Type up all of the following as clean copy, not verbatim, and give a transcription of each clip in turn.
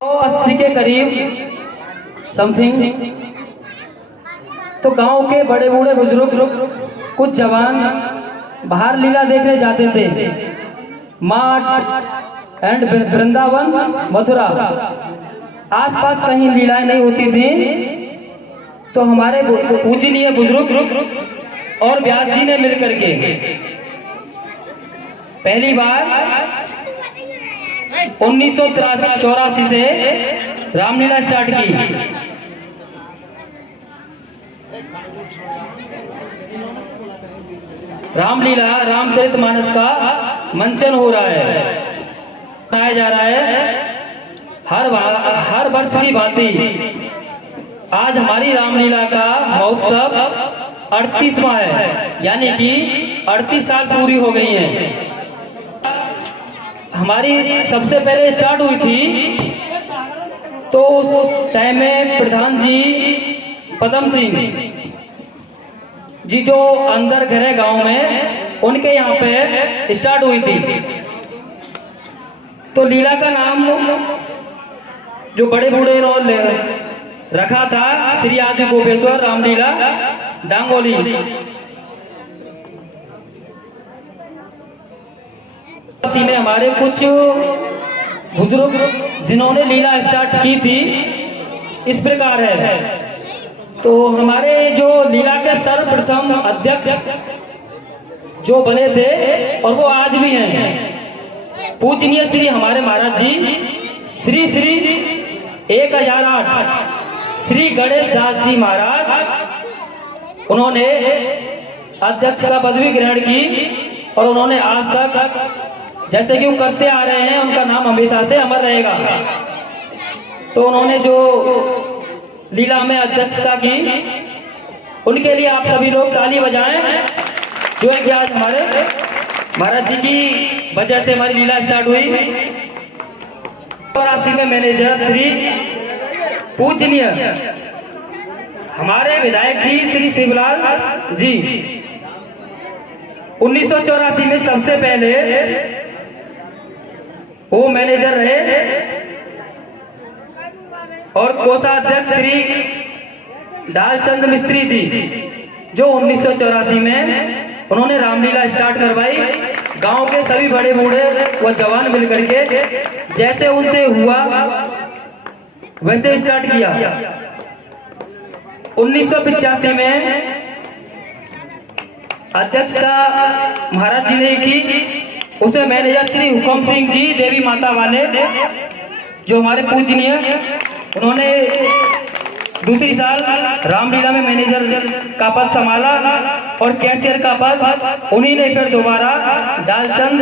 80 के करीब समथिंग। तो गांव के बड़े बूढ़े बुजुर्ग कुछ जवान बाहर लीला देखने जाते थे। माट एंड वृंदावन मथुरा आसपास कहीं लीलाएं नहीं होती थी। तो हमारे पूजनीय बुजुर्ग और व्यास जी ने मिलकर के पहली बार 1984 से रामलीला स्टार्ट की। रामलीला रामचरितमानस का मंचन हो रहा है, मनाया जा रहा है हर वर्ष की भांति। आज हमारी रामलीला का महोत्सव 38वां है, यानी कि 38 साल पूरी हो गई हैं। हमारी सबसे पहले स्टार्ट हुई थी तो उस टाइम में प्रधान जी पदम सिंह जी जो अंदर घर है गांव में, उनके यहाँ पे स्टार्ट हुई थी। तो लीला का नाम जो बड़े बूढ़े ने रखा था श्री आदि गोपेश्वर रामलीला डांगोली। में हमारे कुछ बुजुर्ग जिन्होंने लीला स्टार्ट की थी इस प्रकार है। तो हमारे जो लीला के सर्वप्रथम अध्यक्ष जो बने थे और वो आज भी हैं, पूजनीय श्री हमारे महाराज जी श्री 1008 श्री गणेश दास जी महाराज, उन्होंने अध्यक्ष का पदवी ग्रहण की और उन्होंने आज तक जैसे कि वो करते आ रहे हैं, उनका नाम हमेशा से अमर रहेगा। तो उन्होंने जो लीला में अध्यक्षता की, उनके लिए आप सभी लोग ताली बजाएं, जो है कि आज हमारे महाराज जी की वजह से हमारी लीला स्टार्ट हुई। 84 में मैनेजर श्री पूजनीय हमारे विधायक जी श्री शिवलाल जी 1984 में सबसे पहले वो मैनेजर रहे और कोषाध्यक्ष श्री डालचंद मिस्त्री जी जो 1984 में उन्होंने रामलीला स्टार्ट करवाई। गांव के सभी बड़े बूढ़े व जवान मिलकर के जैसे उनसे हुआ वैसे स्टार्ट किया। 1985 में अध्यक्षता महाराज जी ने की, उसमें मैनेजर श्री हुकम सिंह जी देवी माता वाले जो हमारे पूजनीय, उन्होंने दूसरी साल रामलीला में मैनेजर का पद संभाला और कैशियर का पद उन्हीं ने फिर दोबारा डालचंद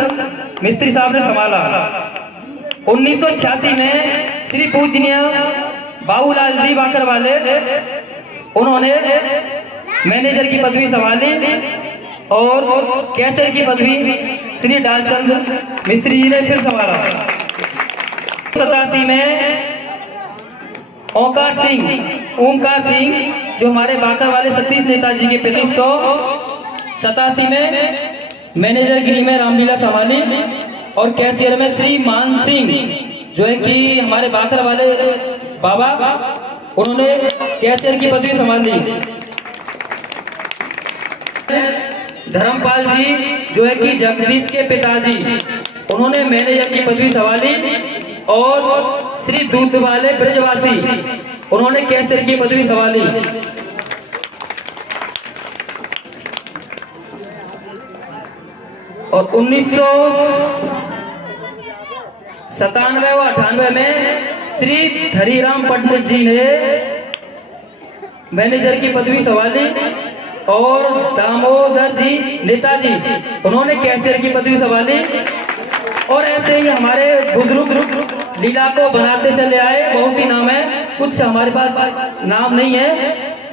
मिस्त्री साहब ने संभाला। 1986 में श्री पूजनीय बाबूलाल जी बाकर वाले, उन्होंने मैनेजर की पदवी संभाली और कैशियर की पदवी श्री डालचंद मिस्त्री जी ने फिर संभाला। 87 में ओंकार सिंह जो हमारे बाकर वाले सतीश नेताजी के पिता, तो 87 में मैनेजर गिरी में रामलीला संभाली और कैशियर में श्री मान सिंह जो है कि हमारे बाकर वाले बाबा, उन्होंने कैशियर की पदवी संभाली। धर्मपाल जी जो है कि जगदीश के पिताजी, उन्होंने मैनेजर की पदवी संभाली और श्री दूध वाले ब्रजवासी, उन्होंने कैशियर की पदवी संभाली। और 1997 व 98 में श्री धरीराम पंडित जी ने मैनेजर की पदवी संभाली और दामोदर जी नेताजी, उन्होंने कैशियर की पदवी संभाली। और ऐसे ही हमारे बुजुर्ग लीला को बनाते चले आए, बहुत ही नाम है, कुछ हमारे पास नाम नहीं है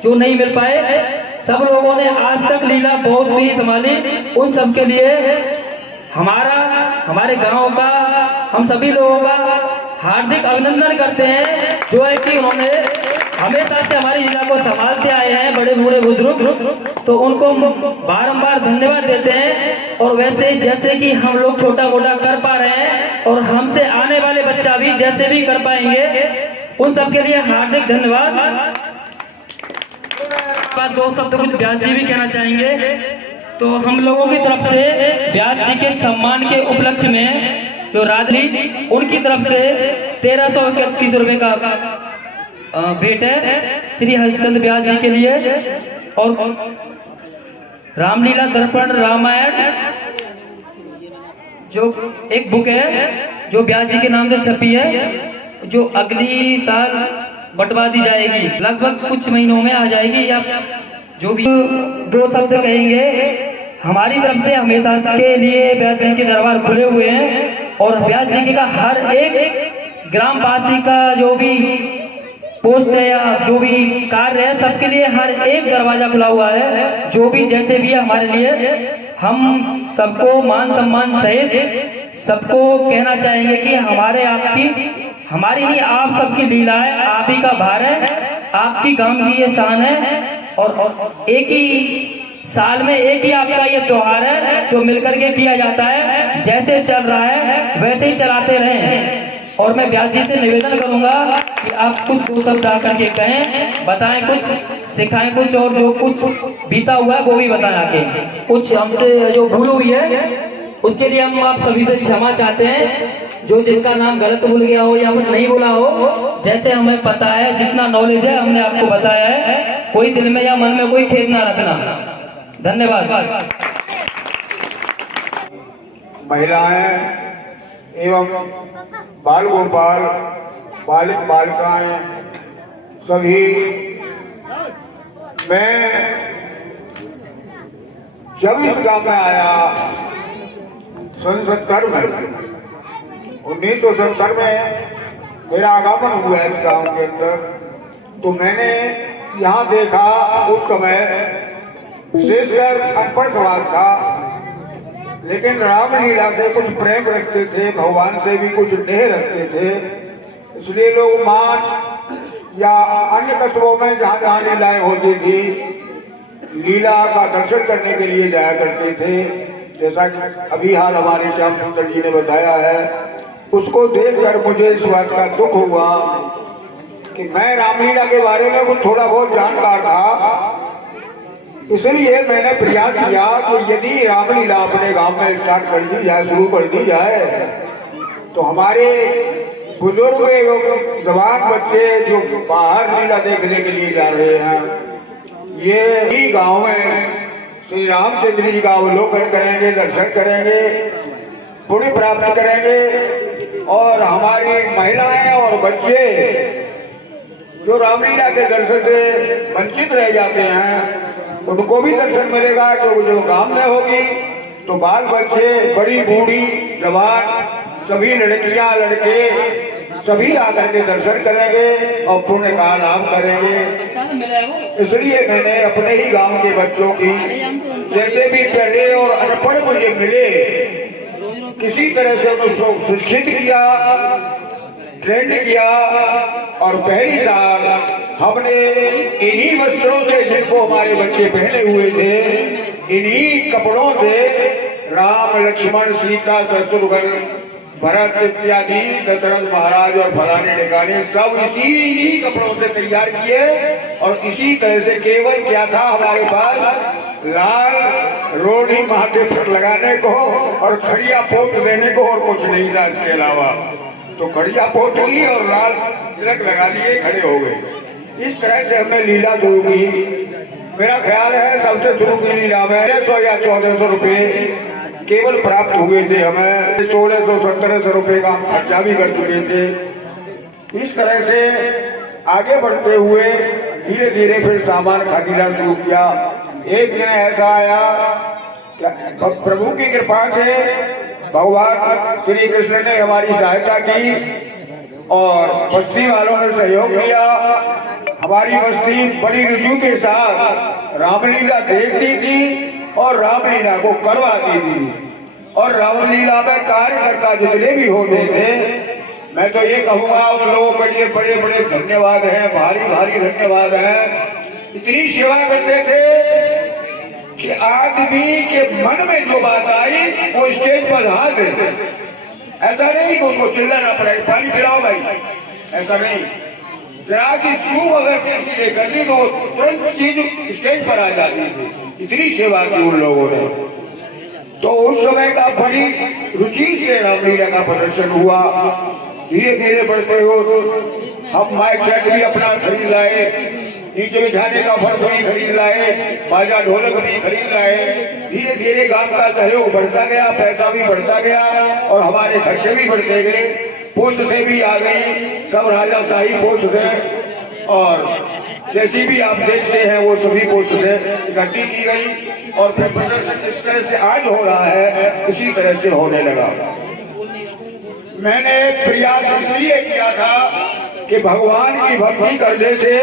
जो नहीं मिल पाए। सब लोगों ने आज तक लीला बहुत ही संभाली। उन सब के लिए हमारे गांव का, हम सभी लोगों का हार्दिक अभिनंदन करते हैं, जो है कि उन्होंने हमेशा से हमारी लीला को संभालते आए हैं बड़े बूढ़े बुजुर्ग, तो उनको बारंबार धन्यवाद देते हैं। और वैसे जैसे कि हम लोग छोटा मोटा कर पा रहे हैं, और हमसे आने वाले बच्चा भी जैसे भी कर पाएंगे, उन सबके लिए हार्दिक धन्यवाद। दो शब्द कुछ व्यास जी भी कहना चाहेंगे। तो हम लोगों की तरफ से व्यास जी के सम्मान के उपलक्ष्य में जो राजनी उनकी तरफ से 1331 रुपए का भेंट है श्री हरिश्चंद्र व्यास जी के लिए। और रामलीला दर्पण रामायण जो एक बुक है जो व्यास जी के नाम से छपी है, जो अगली साल बंटवा दी जाएगी, लगभग कुछ महीनों में आ जाएगी। या जो भी दो शब्द कहेंगे, हमारी तरफ से हमेशा के लिए व्यास जी के दरबार खुले हुए हैं और व्यास जी का हर एक ग्रामवासी का जो भी पोस्ट है या जो भी कार्य है, सबके लिए हर एक दरवाजा खुला हुआ है। जो भी जैसे भी है हमारे लिए, हम सबको मान सम्मान सहित सबको कहना चाहेंगे कि हमारी नहीं, आप सबकी लीला है, आप ही का भार है, आपकी गांव की ये शान है। और एक ही साल में एक ही आपका ये त्योहार है जो मिलकर के किया जाता है। जैसे चल रहा है वैसे ही चलाते रहें। और मैं व्यास जी से निवेदन करूंगा कि आप कुछ दो शब्द आकर के कहें, बताएं, कुछ सिखाएं कुछ, और जो कुछ बीता हुआ है वो भी बताएं आके। कुछ हमसे जो भूल हुई है उसके लिए हम आप सभी से क्षमा चाहते हैं। जो जिसका नाम गलत भूल गया हो या फिर नहीं बोला हो, जैसे हमें पता है, जितना नॉलेज है हमने आपको बताया है। कोई दिल में या मन में कोई खेद ना रखना। धन्यवाद। महिलाएं एवं बाल गोपाल, बालिक बालिकाएं सभी, मैं जब इस गांव में आया 1970 में, 1970 में मेरा आगमन हुआ इस गांव के अंदर, तो मैंने यहाँ देखा उस समय विशेषकर अनपढ़ समाज था, लेकिन रामलीला से कुछ प्रेम रखते थे, भगवान से भी कुछ नेह रखते थे। इसलिए लोग मान या अन्य कस्बों में जहाँ जहाँ लीलाएं होती थी, लीला का दर्शन करने के लिए जाया करते थे। जैसा कि अभी हाल हमारे श्याम सुंदर जी ने बताया है, उसको देखकर मुझे इस बात का दुख हुआ कि मैं रामलीला के बारे में कुछ थोड़ा बहुत जानकार था। इसलिए मैंने प्रयास किया कि यदि रामलीला अपने गांव में स्टार्ट कर दी जाए, शुरू कर दी जाए, तो हमारे बुजुर्ग एवं जवान बच्चे जो बाहर लीला देखने के लिए जा रहे हैं, ये ही गांव में श्री रामचंद्र जी का अवलोकन करेंगे, दर्शन करेंगे, पुण्य प्राप्त करेंगे। और हमारी महिलाएं और बच्चे जो रामलीला के दर्शन से वंचित रह जाते हैं, उनको भी दर्शन मिलेगा। जो गांव में होगी तो बाल बच्चे, बड़ी बूढ़ी, जवान, सभी लड़कियां लड़के सभी आकर के दर्शन करेंगे और पुण्य का लाभ करेंगे। इसलिए मैंने अपने ही गांव के बच्चों की जैसे भी पढ़े और अनपढ़ मुझे मिले, किसी तरह से उसको शिक्षित किया, ट्रेंड किया। और पहली साल हमने इन्हीं वस्त्रों से, जिनको हमारे बच्चे पहने हुए थे, इन्हीं कपड़ों से राम, लक्ष्मण, सीता, शत्रुघ्न, भरत इत्यादि, दशरथ महाराज और फलाने ढिकाने सब इसी कपड़ों से तैयार किए। और इसी तरह से केवल क्या था हमारे पास, लाल रोड़ी माथे पर लगाने को और खड़िया पोत देने को, और कुछ नहीं था इसके अलावा। तो खड़िया पोत ली और लाल तिलक लगा लिए, खड़े हो गए। इस तरह से हमने लीला शुरू की। मेरा ख्याल है सबसे शुरू की लीला में 1300 या 1400 रुपए केवल प्राप्त हुए थे। हमें 1600-1700 रुपए का हम खर्चा भी कर चुके थे। इस तरह से आगे बढ़ते हुए धीरे धीरे फिर सामान खरीदना शुरू किया। एक दिन ऐसा आया, प्रभु की कृपा से भगवान श्री कृष्ण ने हमारी सहायता की और बस्ती वालों ने सहयोग किया। हमारी बस्ती बड़ी रुचि के साथ रामलीला देखती थी और रामलीला को करवाती थी। और रामलीला में कार्यकर्ता जितने भी होते थे, मैं तो ये कहूँगा उन लोगों के लिए बड़े बड़े धन्यवाद है, भारी भारी धन्यवाद है। इतनी सेवा करते थे कि आदमी के मन में जो बात आई वो स्टेज पर हाथ देते। ऐसा नहीं कि उसको चिल्लाना पड़े, पानी पिलाओ भाई, ऐसा नहीं। जरा सी शुरू अगर किसी ने कर दी तो तुरंत चीज स्टेज पर आ जाती थी। इतनी सेवा की उन लोगों ने। तो उस समय का बड़ी रुचि से रामलीला का प्रदर्शन हुआ। धीरे धीरे बढ़ते हो हम माइक सेट भी अपना खरीद लाए, नीचे बिछाने का फर्श भी खरीद लाए, बाजा ढोलक भी खरीद लाए। धीरे धीरे गांव का सहयोग बढ़ता गया, पैसा भी बढ़ता गया और हमारे खर्चे भी बढ़ते गए। पोस्ट से भी आ गई, सब राजाशाही पोस्ट से और जैसी भी आप देखते हैं वो सभी पोस्ट से इकट्ठी की गई और फिर प्रदर्शन जिस तरह से आज हो रहा है इसी तरह से होने लगा। मैंने प्रयास इसलिए किया था कि भगवान की भक्ति करने से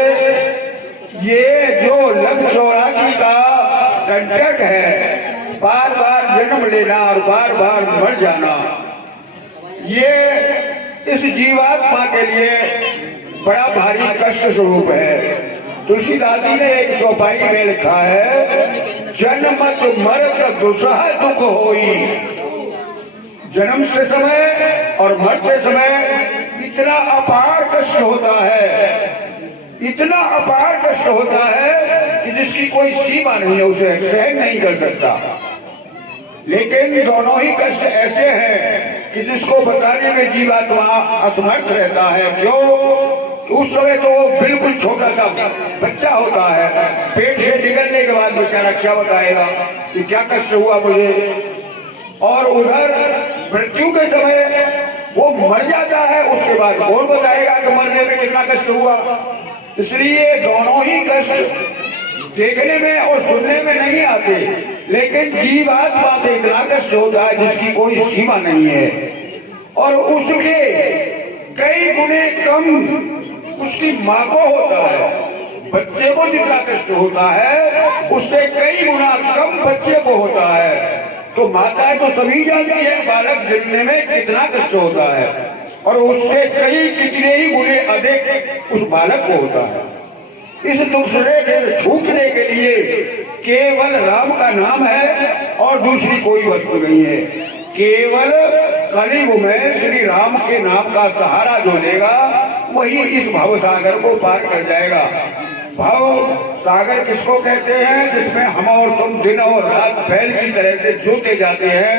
ये जो लक्ष्य 84 का कंटक है, बार बार जन्म लेना और बार बार मर जाना, ये इस जीवात्मा के लिए बड़ा भारी कष्ट स्वरूप है। तुलसीदास जी ने एक चौपाई में लिखा है, जन्मत मरत दुसह दुख होई। जन्म के समय और मरते समय इतना अपार कष्ट होता है, इतना अपार कष्ट होता है कि जिसकी कोई सीमा नहीं है, उसे सहन नहीं कर सकता। लेकिन दोनों ही कष्ट ऐसे हैं कि जिसको बताने में जीवात्मा असमर्थ रहता है। क्यों? उस समय तो वो बिल्कुल छोटा सा बच्चा होता है, पेट से निकलने के बाद बेचारा क्या बताएगा कि क्या कष्ट हुआ मुझे। और उधर मृत्यु के समय वो मर जाता है, उसके बाद कौन बताएगा कि मरने में कितना कष्ट हुआ। इसलिए दोनों ही कष्ट देखने में और सुनने में नहीं आते, लेकिन जीवात्मा से इतना कष्ट होता है जिसकी कोई सीमा नहीं है और उसके कई गुने कम उसकी माँ को होता है। बच्चे को जितना कष्ट होता है उससे कई गुना कम बच्चे को होता है। तो माताएं तो सभी जानती है बालक जन्मने में कितना कष्ट होता है और उससे कई कितने ही गुने अधिक उस बालक को होता है। इस दूसरे के छूटने के लिए केवल राम का नाम है और दूसरी कोई वस्तु नहीं है। केवल कलयुग में श्री राम के नाम का सहारा जो लेगा वही इस भव सागर को पार कर जाएगा। भव सागर किसको कहते हैं? जिसमें हम और तुम दिन और रात बैल की तरह से जोते जाते हैं,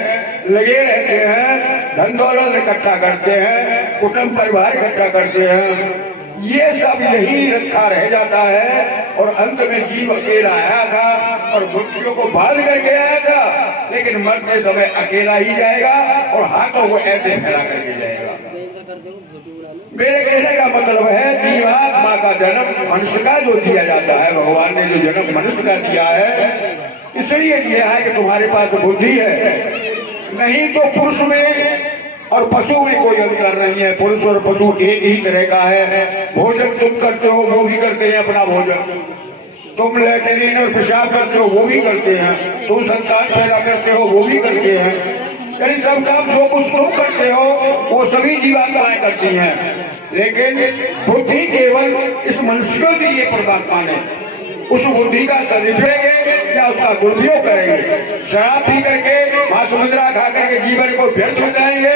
लगे रहते हैं, धन दौलत इकट्ठा करते हैं, कुटुंब परिवार इकट्ठा करते हैं, ये सब यही रखा रह जाता है और अंत में जीव अकेला आया था और मृत्यु को बांध करके आया था, लेकिन मरते समय अकेला ही जाएगा और हाथों को ऐसे फैला करके जाएगा। मेरे कहने का मतलब है जीवात्मा का जन्म मनुष्य का जो दिया जाता है, भगवान ने जो जन्म मनुष्य का दिया है इसलिए दिया है कि तुम्हारे पास बुद्धि है। नहीं तो पुरुष में और पशु में कोई अंतर नहीं है। पुरुष और पशु एक ही तरह का है। भोजन तुम करते हो वो भी करते हैं अपना भोजन, तुम लैट्रिन और पेशाब करते हो वो भी करते हैं, तुम संतान पैदा करते हो वो भी करते हैं। यानी सब काम जो कुछ तुम करते हो वो सभी जीवात्माएं करती हैं, लेकिन बुद्धि केवल इस मनुष्य को दी है परमात्मा ने। उस बुद्धि का सदुपयोग या उसका दुरुपयोग करेंगे, शराब पी करके मांस मुद्रा खा करके जीवन को व्यर्थ हो जाएंगे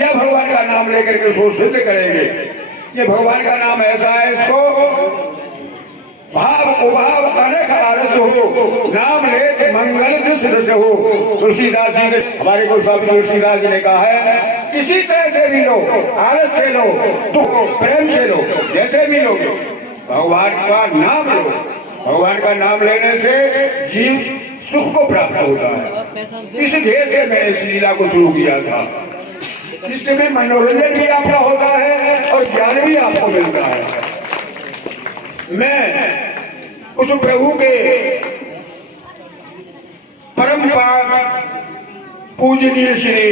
या भगवान का नाम लेकर के उसको सिद्ध करेंगे। ये भगवान का नाम ऐसा है, इसको भाव उभाव अनेक आलस हो, नाम ले मंगल दृश्य हो। तुलसीदास जी ने, हमारे को स्वामी तुलसीदास जी ने कहा है, किसी तरह से भी लो, आलस से लो, तो प्रेम से लो, जैसे भी लोगे भगवान का नाम लो। भगवान का नाम लेने से जीव सुख को प्राप्त होता है। इस ध्येय से मैंने इस लीला को शुरू किया था, जिसमें मनोरंजन भी आपका होता है और ज्ञान भी आपको मिलता है। मैं उस प्रभु के परम पूजनीय श्री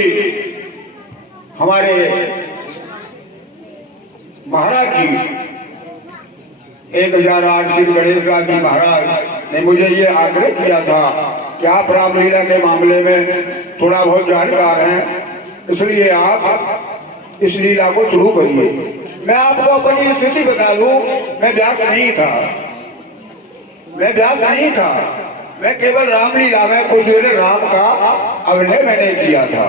हमारे महाराज जी 1008 श्री गणेश जी महाराज ने मुझे ये आग्रह किया था कि आप रामलीला के मामले में थोड़ा बहुत जानकार हैं, इसलिए आप इस लीला को शुरू करिए। मैं आपको अपनी स्थिति बता दूं, मैं व्यास नहीं था, मैं केवल रामलीला में कुछ राम का अभिनय मैंने किया था।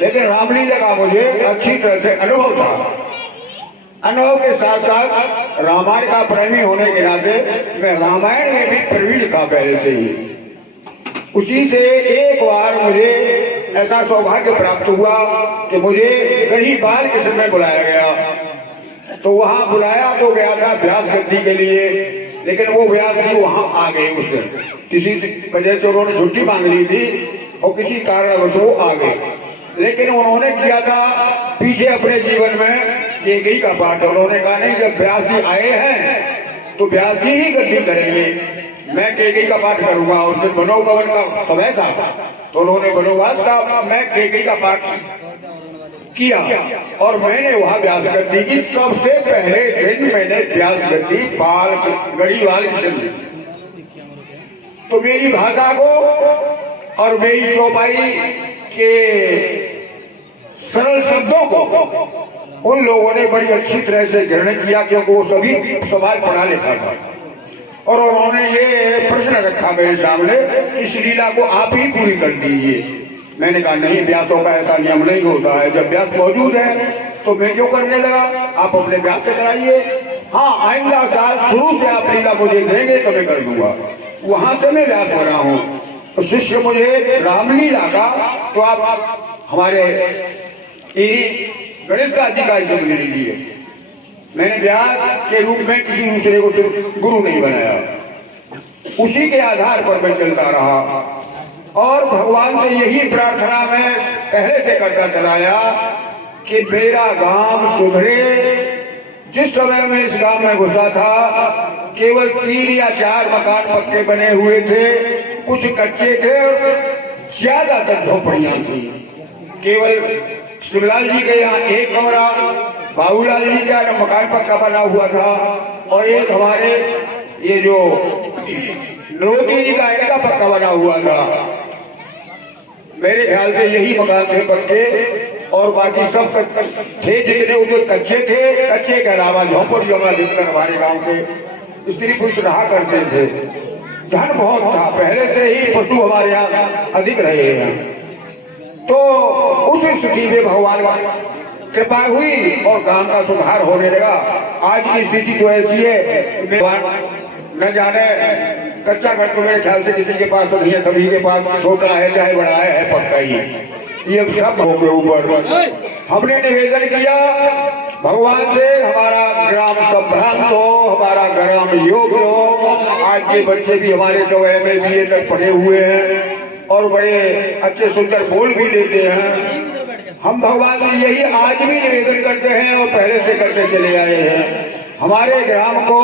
लेकिन रामलीला का मुझे अच्छी तरह से अनुभव था। अनुभव के साथ साथ रामायण का प्रेमी होने के नाते मैं रामायण में भी प्रवीण था पहले से ही। उसी से एक बार मुझे ऐसा सौभाग्य प्राप्त हुआ कि मुझे गढ़ी बाल के समय बुलाया गया। तो वहां बुलाया तो गया था व्यास गद्दी के लिए, लेकिन वो व्यास जी वहां आ गए उस दिन। किसी वजह से उन्होंने छुट्टी मांग ली थी और किसी कारणवश वो आ गए। लेकिन उन्होंने किया था पीछे अपने जीवन में केकई का पाठ। उन्होंने कहा नहीं, जब व्यास जी आए हैं तो व्यास जी ही गद्दी करेंगे, मैं केकई का पाठ करूंगा। उस दिन बनोगवन का समय था तो उन्होंने बनोवास का, मैं केकई का पाठ किया और मैंने वहां व्यास गद्दी की सबसे पहले दिन मैंने व्यास गद्दी बाल गढ़ी बाल की सुनी। तो मेरी भाषा को और मेरी चौपाई के सरल शब्दों को उन लोगों ने बड़ी अच्छी तरह से ग्रहण किया, क्योंकि वो सभी समाज पढ़ा लिखा था। और उन्होंने ये प्रश्न रखा मेरे सामने, इस लीला को आप ही पूरी कर दीजिए। मैंने कहा नहीं, व्यासों का ऐसा नियम नहीं होता है। जब व्यास मौजूद है तो मैं क्यों करने लगा, आप अपने व्यास से कराइए। हाँ, आइंदा साल शुरू से आप लीला मुझे देंगे तो मैं कर दूंगा। वहां से मैं व्यास बना हूँ। तो शिष्य मुझे रामलीला का, तो आप हमारे गणेश दास जी का इज्जत ले लीजिए। मैंने व्यास के रूप में किसी दूसरे को गुरु नहीं बनाया, उसी के आधार पर मैं चलता रहा। और भगवान से यही प्रार्थना मैं पहले से करता चलाया कि मेरा गांव सुधरे। जिस समय मैं इस गांव में घुसा था केवल 3 या 4 मकान पक्के बने हुए थे, कुछ कच्चे थे और ज्यादातर झोपड़ियां थी। केवल शिवलाल जी के यहाँ एक कमरा, बाबूलाल जी का मकान पक्का बना हुआ था और एक हमारे ये जो नरोती जी का इनका पक्का बना हुआ था। मेरे ख्याल से यही मकान थे पक्के और बाकी सब थे जितने उनके कच्चे थे। कच्चे के अलावा झोपड़ियों में अधिकतर हमारे गांव के स्त्री पुरुष रहा करते थे। धन बहुत था, पहले से ही पशु हमारे यहाँ अधिक रहे हैं। तो उस स्थिति में भगवान कृपा हुई और गांव का सुधार होने लगा। आज की स्थिति तो ऐसी है, न जाने कच्चा घर तो मेरे ख्याल से किसी के पास नहीं है, सभी के पास छोटा है चाहे बड़ा है पक्का ही। ये सब हो के ऊपर हमने निवेदन किया भगवान से, हमारा ग्राम संभ्रांत हो, हमारा ग्राम योग्य हो। आज के बच्चे भी हमारे समय में BA तक पढ़े हुए हैं और बड़े अच्छे सुंदर बोल भी लेते हैं। हम भगवान से यही आज भी निवेदन करते हैं और पहले से करते चले आए हैं, हमारे ग्राम को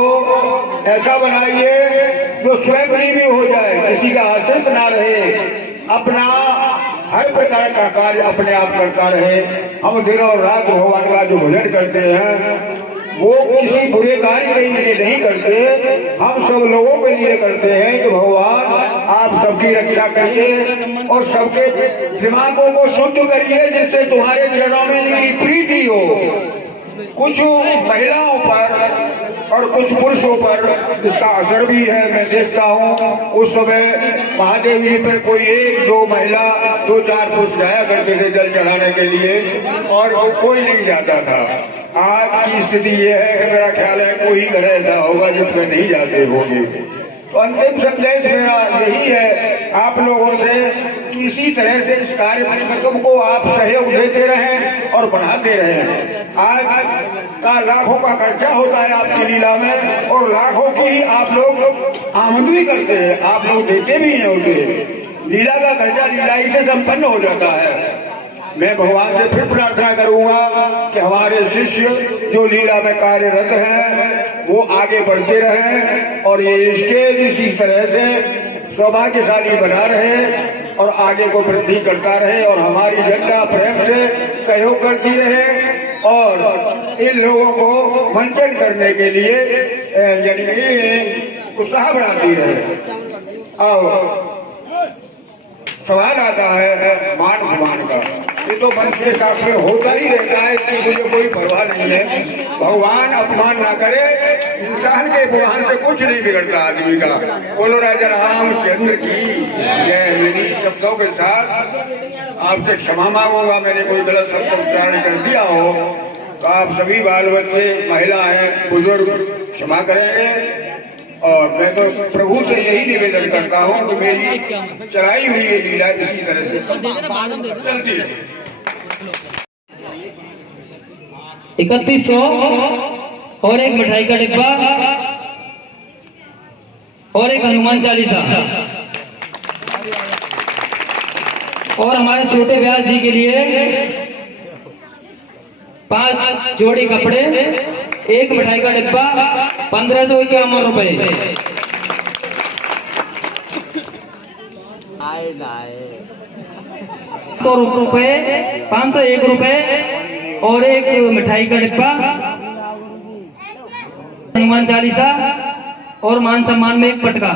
ऐसा बनाइए जो स्वयंजीवी हो जाए, किसी का आश्रित ना रहे, अपना हर प्रकार का कार्य अपने आप करता रहे। हम दिन और रात भगवान का जो भजन करते हैं वो किसी बुरे कार्य के लिए नहीं करते, हम सब लोगों के लिए करते हैं कि भगवान आप सबकी रक्षा करिए और सबके दिमागों को शुद्ध करिए, जिससे तुम्हारे चरणों में मेरी प्रीति हो। कुछ महिलाओं पर और कुछ पुरुषों पर इसका असर भी है। मैं देखता हूँ उस समय महादेव जी पर कोई 1-2 महिला 2-4 पुरुष जाया करते थे जल चढ़ाने के लिए और कोई नहीं जाता था। आज की स्थिति ये है कि मेरा ख्याल है कोई घर ऐसा होगा जिसमें नहीं जाते होंगे। तो अंतिम संदेश मेरा यही है आप लोगों से कि इसी तरह से इस कार्यक्रम को आप सहयोग देते रहें और बढ़ाते रहें। आज का लाखों का खर्चा होता है आपकी लीला में और लाखों की ही आप लोग आमदनी करते हैं, आप लोग देते भी हैं उसे। लीला का खर्चा लीलाई से संपन्न हो जाता है। मैं भगवान से फिर प्रार्थना करूंगा कि हमारे शिष्य जो लीला में कार्यरत हैं वो आगे बढ़ते रहें और ये स्टेज इसी तरह से सौभाग्यशाली बना रहे और आगे को वृद्धि करता रहे और हमारी जनता प्रेम से सहयोग करती रहे और इन लोगों को मंचन करने के लिए यानी उत्साह बढ़ाती रहे। और सवाल आता है मान अपमान का, ये तो मनुष्य के साथ में होता ही रहता है, इसकी मुझे कोई परवाह नहीं है। भगवान अपमान ना करे, इंसान के गुमान से कुछ नहीं बिगड़ता आदमी का। बोलो राजा रामचंद्र की जय। मेरी शब्दों के साथ आपसे क्षमा मांगूंगा, मैंने कोई गलत शब्द उच्चारण कर दिया हो तो आप सभी बाल बच्चे, महिलाएं, बुजुर्ग क्षमा करेंगे। और मैं तो प्रभु से यही निवेदन करता हूँ कि मेरी चलाई हुई ये लीला इसी तरह से चलती है। 3100 और एक मिठाई का डिब्बा और एक हनुमान चालीसा और हमारे छोटे व्यास जी के लिए 5 जोड़ी कपड़े, एक मिठाई का डिब्बा, 1551 रुपए। 100 रुपए, 501 रुपए और एक मिठाई का डिब्बा, हनुमान चालीसा और मान सम्मान में एक पटका।